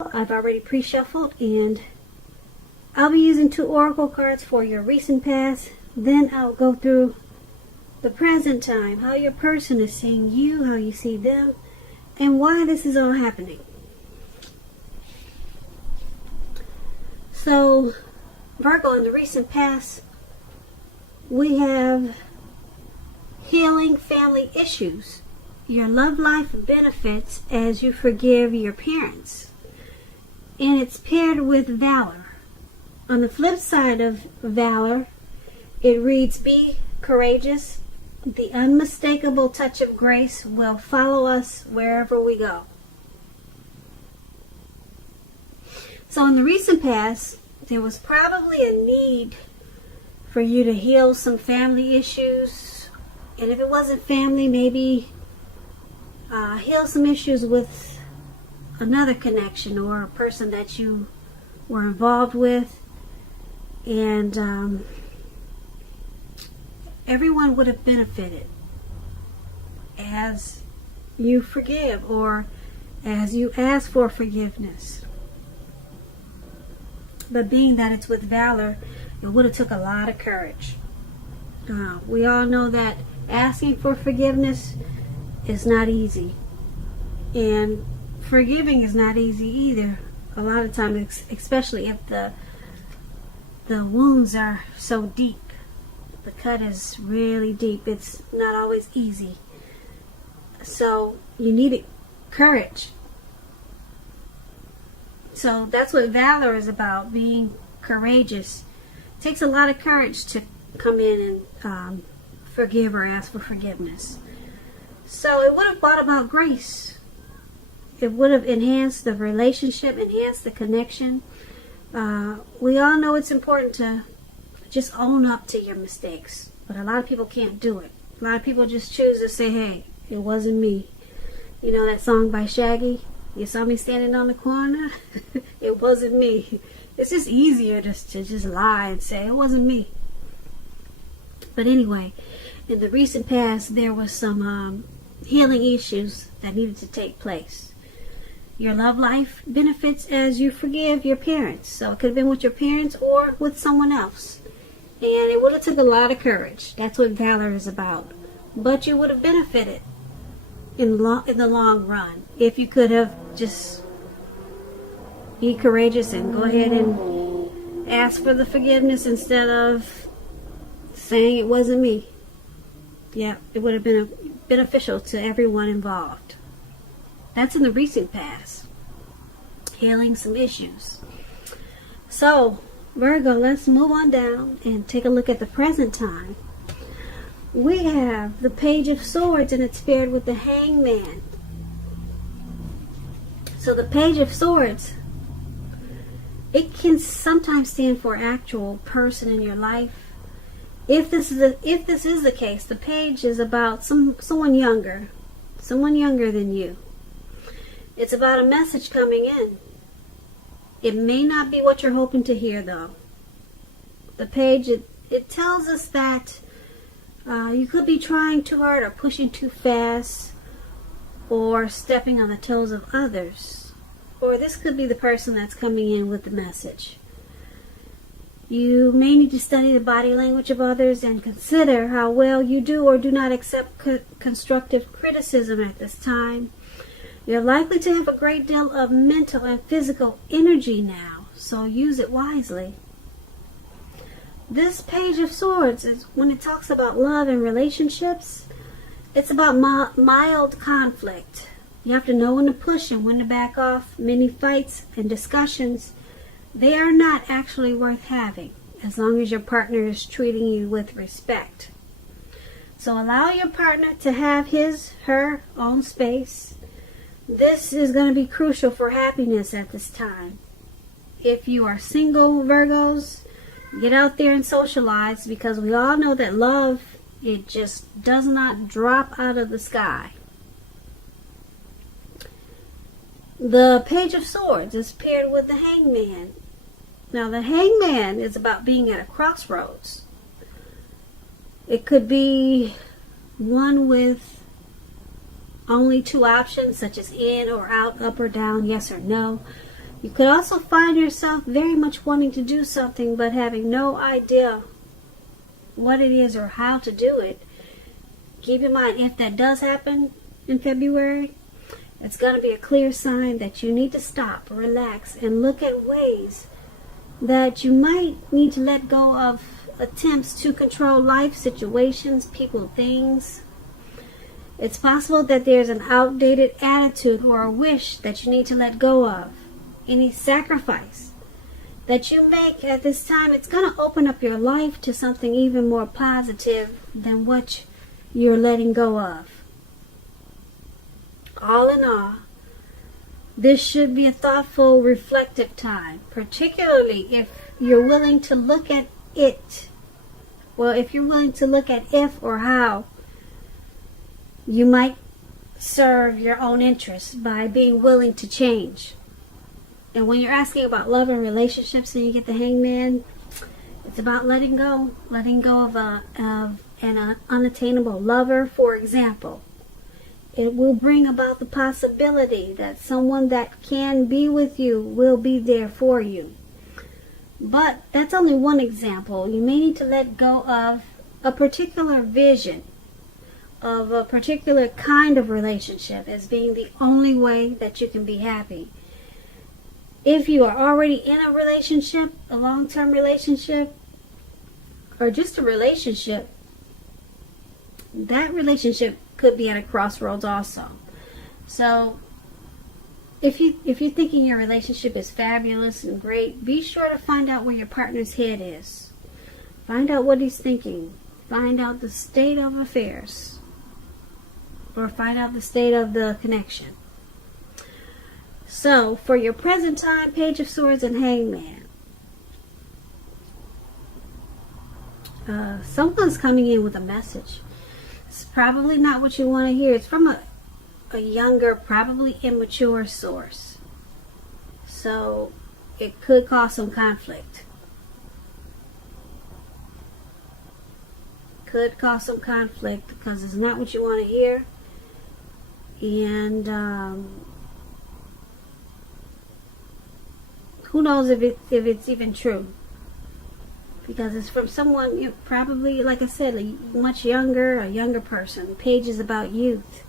I've already pre-shuffled, and I'll be using 2 oracle cards for your recent past. Then I'll go through the present time, how your person is seeing you, how you see them, and why this is all happening. So, Virgo, in the recent past, we have healing family issues. Your love life benefits as you forgive your parents. And it's paired with valor. On the flip side of valor, it reads, be courageous. The unmistakable touch of grace will follow us wherever we go. So in the recent past, there was probably a need for you to heal some family issues. And if it wasn't family, maybe heal some issues with another connection or a person that you were involved with. And everyone would have benefited as you forgive or as you ask for forgiveness. But being that it's with valor, it would have took a lot of courage. We all know that asking for forgiveness is not easy. And forgiving is not easy either. A lot of times, especially if the wounds are so deep. The cut is really deep. It's not always easy. So you need courage. So that's what valor is about, being courageous. It takes a lot of courage to come in and forgive or ask for forgiveness. So it would have brought about grace. It would have enhanced the relationship, enhanced the connection. We all know it's important to just own up to your mistakes. But a lot of people can't do it. A lot of people just choose to say, hey, it wasn't me. You know that song by Shaggy? You saw me standing on the corner? It wasn't me. It's just easier to just lie and say, it wasn't me. But anyway, in the recent past, there was some healing issues that needed to take place. Your love life benefits as you forgive your parents. So it could have been with your parents or with someone else. And it would have took a lot of courage. That's what valor is about. But you would have benefited in the long run if you could have just be courageous and go ahead and ask for the forgiveness instead of saying it wasn't me. Yeah, it would have been beneficial to everyone involved. That's in the recent past. Healing some issues. So, Virgo, let's move on down and take a look at the present time. We have the Page of Swords, and it's paired with the Hangman. So the Page of Swords, it can sometimes stand for actual person in your life. If this is the case, the page is about someone younger than you. It's about a message coming in. It may not be what you're hoping to hear, though. The page, it tells us that you could be trying too hard or pushing too fast or stepping on the toes of others. Or this could be the person that's coming in with the message. You may need to study the body language of others and consider how well you do or do not accept constructive criticism at this time. You're likely to have a great deal of mental and physical energy now, so use it wisely. This Page of Swords, is when it talks about love and relationships, it's about mild conflict. You have to know when to push and when to back off. Many fights and discussions, they are not actually worth having, as long as your partner is treating you with respect. So allow your partner to have her own space. This is going to be crucial for happiness at this time. If you are single, Virgos, get out there and socialize, because we all know that love, it just does not drop out of the sky. The Page of Swords is paired with the Hangman. Now the Hangman is about being at a crossroads. It could be one with only 2 options, such as in or out, up or down, yes or no. You could also find yourself very much wanting to do something but having no idea what it is or how to do it. Keep in mind, if that does happen in February, it's going to be a clear sign that you need to stop, relax, and look at ways that you might need to let go of attempts to control life situations, people, things. It's possible that there's an outdated attitude or a wish that you need to let go of. Any sacrifice that you make at this time, it's going to open up your life to something even more positive than what you're letting go of. All in all, this should be a thoughtful, reflective time, particularly if you're willing to look at it. Well, if you're willing to look at if or how you might serve your own interests by being willing to change. And when you're asking about love and relationships and you get the Hangman, it's about letting go of an unattainable lover, for example. It will bring about the possibility that someone that can be with you will be there for you. But that's only one example. You may need to let go of a particular vision of a particular kind of relationship as being the only way that you can be happy. If you are already in a relationship, a long-term relationship, or just a relationship, that relationship could be at a crossroads also. So if you're thinking your relationship is fabulous and great, be sure to find out where your partner's head is. Find out what he's thinking. Find out the state of affairs. Or find out the state of the connection. So, for your present time, Page of Swords and Hangman. Someone's coming in with a message. It's probably not what you want to hear. It's from a younger, probably immature source. So, it could cause some conflict. Could cause some conflict because it's not what you want to hear. And who knows if it's even true, because it's from someone probably, like I said, much younger, a younger person. The page is about youth.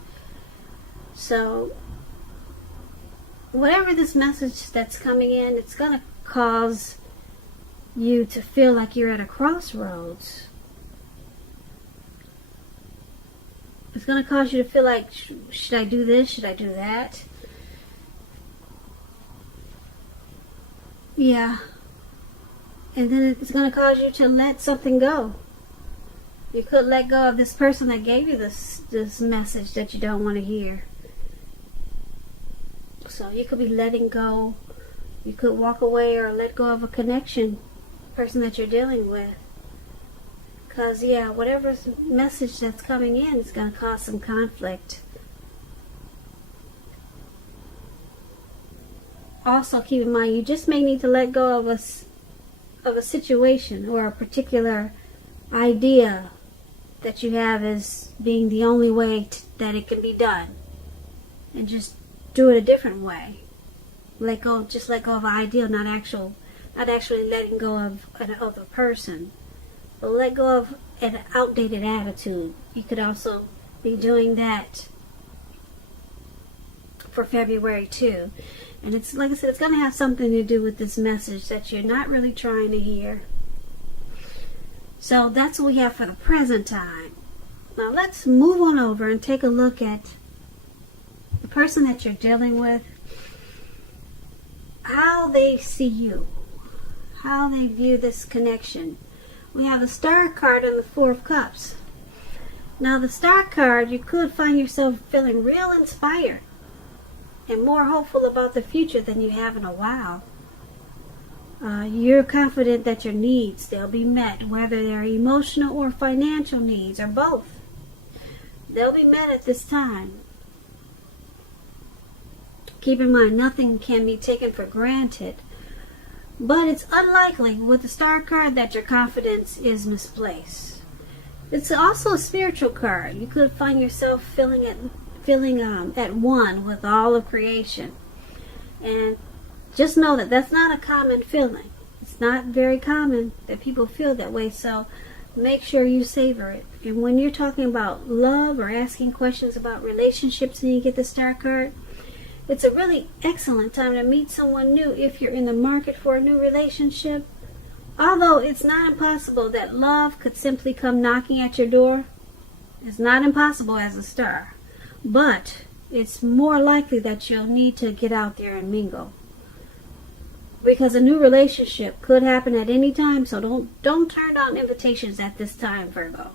So whatever this message that's coming in, it's going to cause you to feel like you're at a crossroads. It's going to cause you to feel like, should I do this? Should I do that? Yeah. And then it's going to cause you to let something go. You could let go of this person that gave you this message that you don't want to hear. So you could be letting go. You could walk away or let go of a connection, person that you're dealing with. Because, yeah, whatever message that's coming in is going to cause some conflict. Also, keep in mind, you just may need to let go of a situation or a particular idea that you have as being the only way that it can be done. And just do it a different way. Just let go of an ideal, not actually letting go of a person. But let go of an outdated attitude. You could also be doing that for February too. And it's, like I said, it's going to have something to do with this message that you're not really trying to hear. So that's what we have for the present time. Now let's move on over and take a look at the person that you're dealing with, how they see you, how they view this connection. We have the Star card and the Four of Cups. Now the Star card, you could find yourself feeling real inspired and more hopeful about the future than you have in a while. You're confident that your needs, they'll be met, whether they're emotional or financial needs or both. They'll be met at this time. Keep in mind, nothing can be taken for granted. But it's unlikely with the Star card that your confidence is misplaced. It's also a spiritual card. You could find yourself feeling at one with all of creation. And just know that that's not a common feeling. It's not very common that people feel that way, so make sure you savor it. And when you're talking about love or asking questions about relationships and you get the Star card, it's a really excellent time to meet someone new if you're in the market for a new relationship. Although it's not impossible that love could simply come knocking at your door. It's not impossible as a Star. But it's more likely that you'll need to get out there and mingle. Because a new relationship could happen at any time, so don't turn down invitations at this time, Virgo.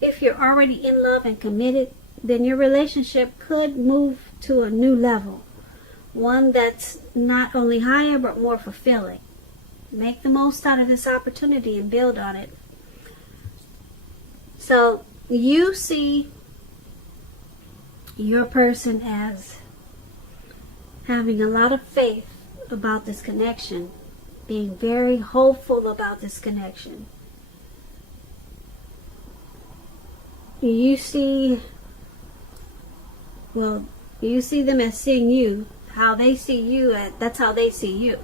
If you're already in love and committed, then your relationship could move to a new level. One that's not only higher, but more fulfilling. Make the most out of this opportunity and build on it. So, you see your person as having a lot of faith about this connection, being very hopeful about this connection. You see them as seeing you, how they see you, that's how they see you.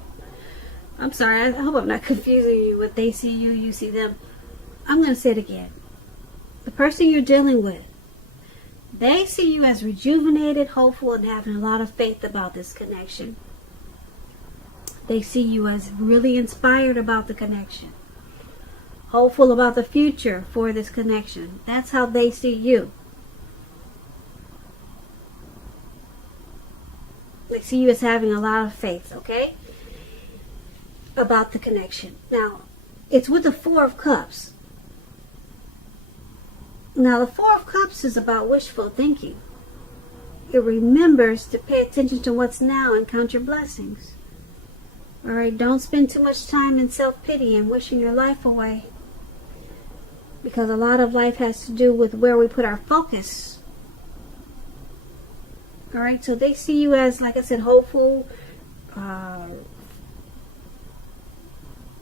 I'm sorry, I hope I'm not confusing you with they see you, you see them. I'm going to say it again. The person you're dealing with, they see you as rejuvenated, hopeful, and having a lot of faith about this connection. They see you as really inspired about the connection, hopeful about the future for this connection. That's how they see you. They see you as having a lot of faith, okay, about the connection. Now, it's with the Four of Cups. Now, the Four of Cups is about wishful thinking. It remembers to pay attention to what's now and count your blessings. Alright, don't spend too much time in self-pity and wishing your life away. Because a lot of life has to do with where we put our focus. Alright, so they see you as, like I said, hopeful.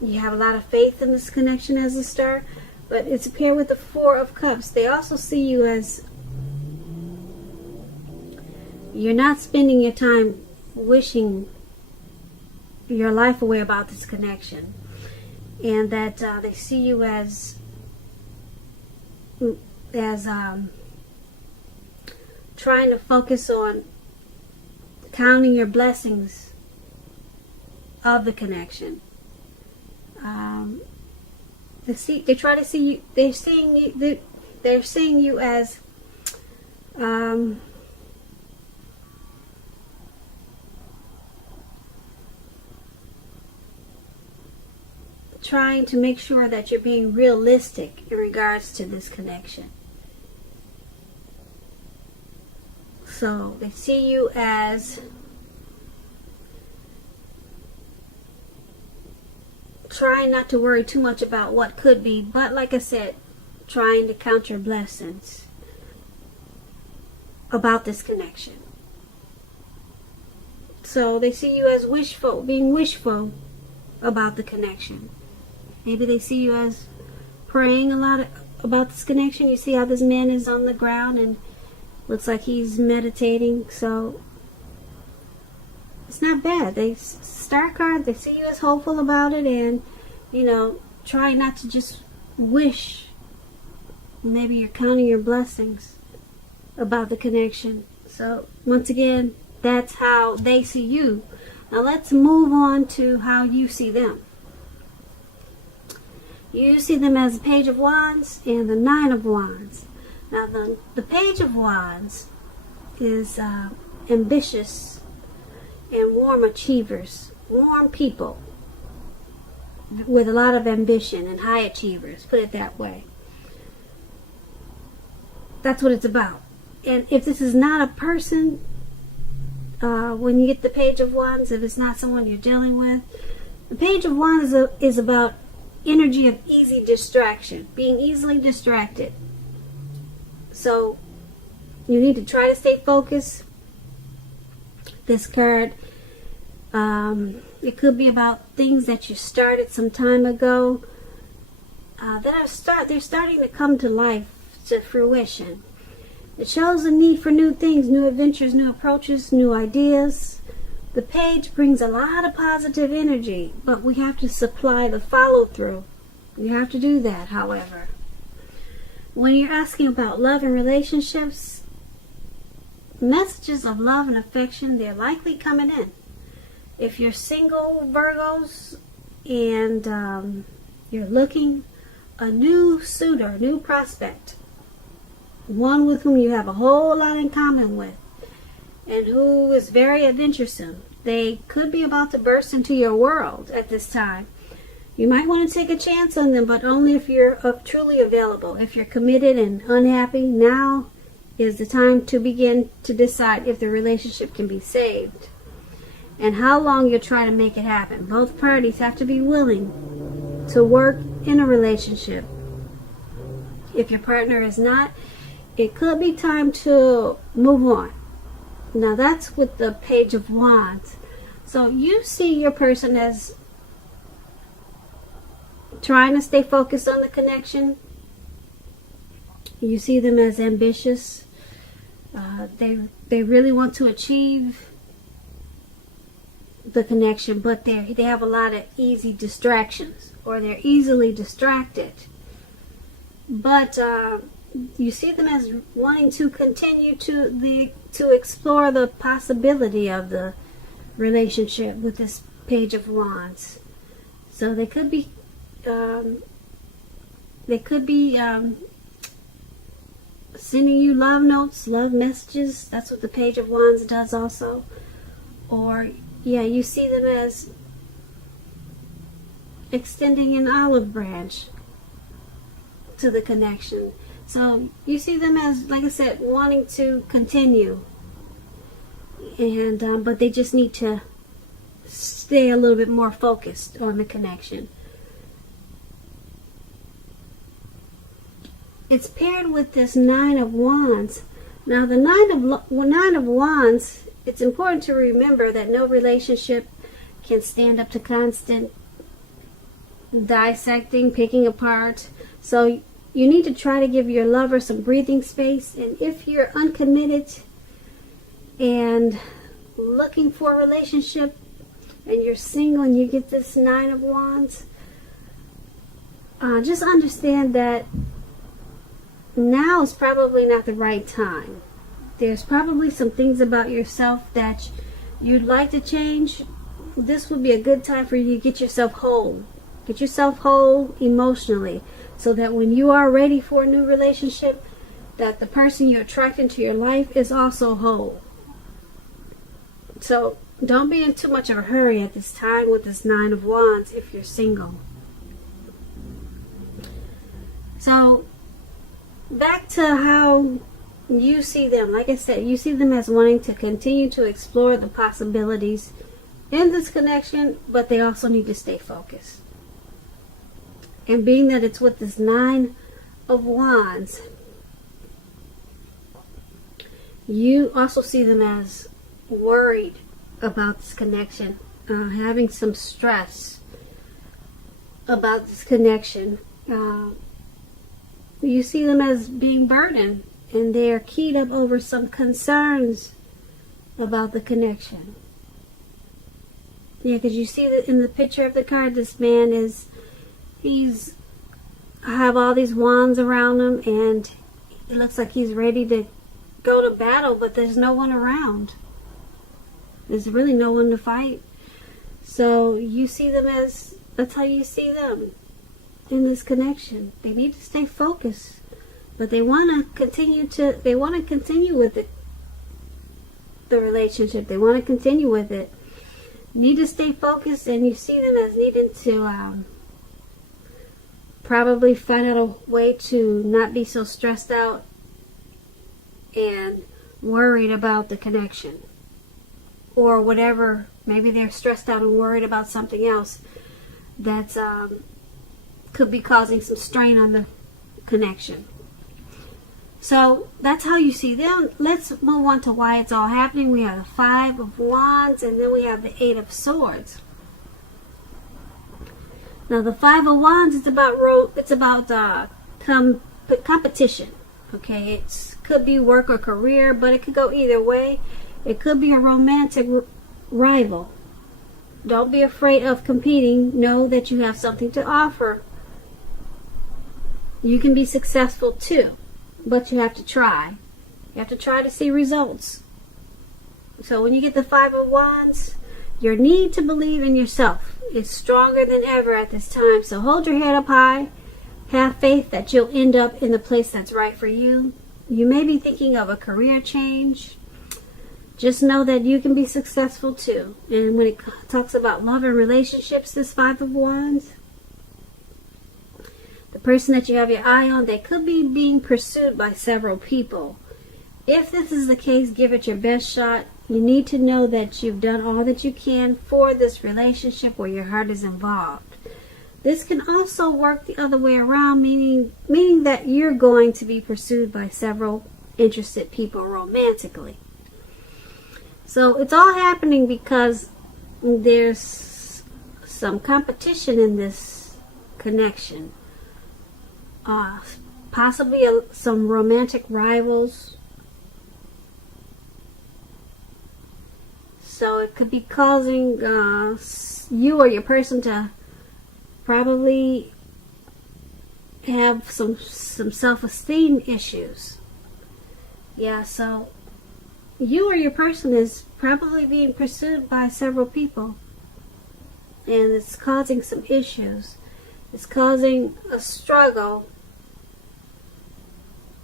You have a lot of faith in this connection as a Star. But it's paired with the Four of Cups. They also see you as you're not spending your time wishing your life away about this connection. And that they see you as trying to focus on counting your blessings of the connection. They try to see you. They're seeing you. They're seeing you as trying to make sure that you're being realistic in regards to this connection. So they see you as trying not to worry too much about what could be, but like I said, trying to count your blessings about this connection. So they see you as being wishful about the connection. Maybe they see you as praying a lot about this connection. You see how this man is on the ground and looks like he's meditating. So it's not bad. Star card, they see you as hopeful about it, and try not to just wish. Maybe you're counting your blessings about the connection. So once again, that's how they see you. Now let's move on to how you see them. You see them as the Page of Wands and the Nine of Wands. Now the Page of Wands is ambitious and warm achievers, warm people with a lot of ambition and high achievers, put it that way. That's what it's about. And if this is not a person, when you get the Page of Wands, if it's not someone you're dealing with, the Page of Wands is about energy of easy distraction, being easily distracted. So you need to try to stay focused. This card, it could be about things that you started some time ago they're starting to come to life, to fruition. It shows a need for new things, new adventures, new approaches, new ideas, The page brings a lot of positive energy, but we have to supply the follow-through. We have to do that, however. When you're asking about love and relationships, messages of love and affection, they're likely coming in. If you're single, Virgos, and you're looking, a new suitor, a new prospect, one with whom you have a whole lot in common with, and who is very adventuresome. They could be about to burst into your world at this time. You might want to take a chance on them, but only if you're truly available. If you're committed and unhappy, now is the time to begin to decide if the relationship can be saved and how long you're trying to make it happen. Both parties have to be willing to work in a relationship. If your partner is not, it could be time to move on. Now that's with the Page of Wands. So you see your person as trying to stay focused on the connection. You see them as ambitious. They really want to achieve the connection, but they have a lot of easy distractions, or they're easily distracted. But you see them as wanting to continue to explore the possibility of the relationship with this Page of Wands. So they could be sending you love notes, love messages. That's what the Page of Wands does also. Or you see them as extending an olive branch to the connection. So you see them as, like I said, wanting to continue, and but they just need to stay a little bit more focused on the connection. It's paired with this Nine of Wands. Now the Nine of Wands, it's important to remember that no relationship can stand up to constant dissecting, picking apart. So you need to try to give your lover some breathing space. And if you're uncommitted and looking for a relationship and you're single and you get this Nine of Wands, just understand that now is probably not the right time. There's probably some things about yourself that you'd like to change. This would be a good time for you to get yourself whole. Get yourself whole emotionally, so that when you are ready for a new relationship, that the person you attract into your life is also whole. So don't be in too much of a hurry at this time with this Nine of Wands if you're single. So back to how you see them. Like I said, you see them as wanting to continue to explore the possibilities in this connection, but they also need to stay focused. And being that it's with this Nine of Wands, you also see them as worried about this connection, having some stress about this connection. You see them as being burdened, and they are keyed up over some concerns about the connection. Yeah, because you see that in the picture of the card, this man he's have all these wands around him, and it looks like he's ready to go to battle, but there's no one around. There's really no one to fight. So you see them as, that's how you see them in this connection. They need to stay focused, but they want to continue with the relationship. They want to continue with it. Need to stay focused, and you see them as needing to probably find out a way to not be so stressed out and worried about the connection, or whatever. Maybe they're stressed out and worried about something else that's could be causing some strain on the connection. So that's how you see them. Let's move on to why it's all happening. We have the Five of Wands, and then we have the Eight of Swords. Now the Five of Wands is about competition. Okay, it could be work or career, but it could go either way. It could be a romantic rival. Don't be afraid of competing. Know that you have something to offer. You can be successful too, but you have to try. You have to try to see results. So when you get the Five of Wands, your need to believe in yourself is stronger than ever at this time. So hold your head up high. Have faith that you'll end up in the place that's right for you. You may be thinking of a career change. Just know that you can be successful too. And when it talks about love and relationships, this Five of Wands, the person that you have your eye on, they could be being pursued by several people. If this is the case, give it your best shot. You need to know that you've done all that you can for this relationship where your heart is involved. This can also work the other way around, meaning that you're going to be pursued by several interested people romantically. So it's all happening because there's some competition in this connection. Possibly some romantic rivals. So it could be causing you or your person to probably have some self-esteem issues. Yeah, so you or your person is probably being pursued by several people, and it's causing some issues. It's causing a struggle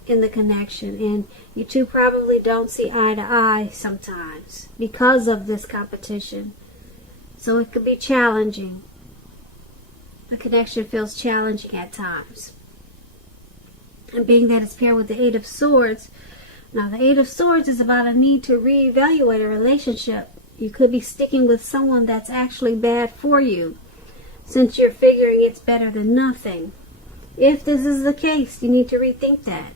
in the connection, and you two probably don't see eye to eye sometimes because of this competition. So it could be challenging. The connection feels challenging at times. And being that it's paired with the Eight of Swords, now the Eight of Swords is about a need to reevaluate a relationship. You could be sticking with someone that's actually bad for you, since you're figuring it's better than nothing. If this is the case, you need to rethink that.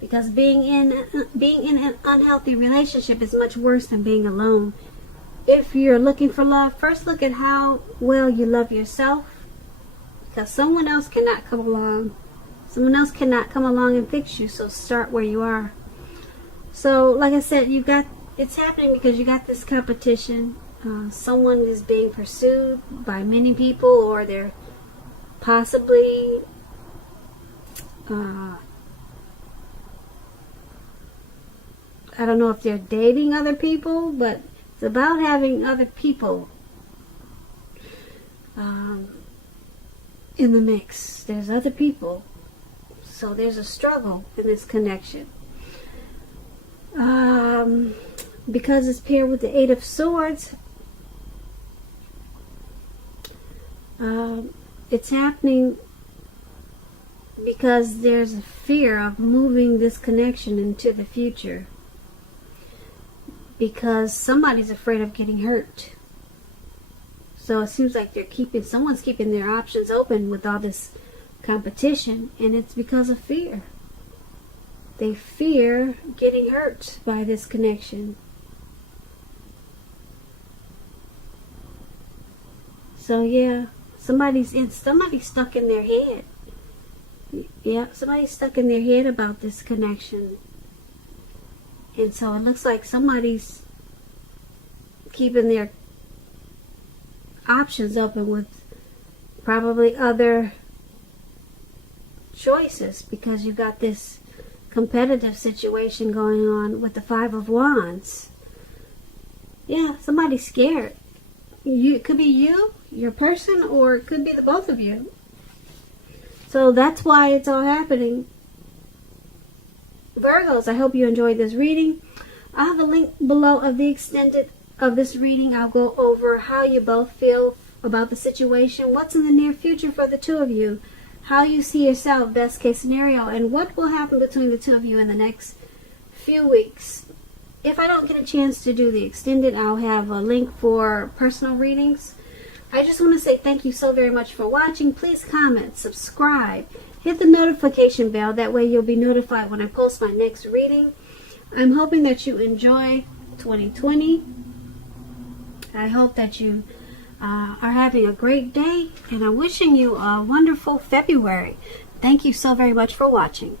Because being in an unhealthy relationship is much worse than being alone. If you're looking for love, first look at how well you love yourself. Because someone else cannot come along. Someone else cannot come along and fix you. So start where you are. So, like I said, it's happening because you got this competition. Someone is being pursued by many people, or they're possibly I don't know if they're dating other people, but it's about having other people in the mix. There's other people. So there's a struggle in this connection. Because it's paired with the Eight of Swords, it's happening because there's a fear of moving this connection into the future. Because somebody's afraid of getting hurt. So it seems like someone's keeping their options open with all this competition, and it's because of fear. They fear getting hurt by this connection. So yeah, somebody's stuck in their head. Yeah, somebody's stuck in their head about this connection. And so it looks like somebody's keeping their options open with probably other choices, because you got this competitive situation going on with the Five of Wands. Yeah, somebody's scared. It could be you, your person, or it could be the both of you. So that's why it's all happening. Virgos, I hope you enjoyed this reading. I have a link below of the extended of this reading. I'll go over how you both feel about the situation, what's in the near future for the two of you, how you see yourself, best case scenario, and what will happen between the two of you in the next few weeks. If I don't get a chance to do the extended, I'll have a link for personal readings. I just want to say thank you so very much for watching. Please comment, subscribe, hit the notification bell. That way you'll be notified when I post my next reading. I'm hoping that you enjoy 2020. I hope that you are having a great day, and I'm wishing you a wonderful February. Thank you so very much for watching.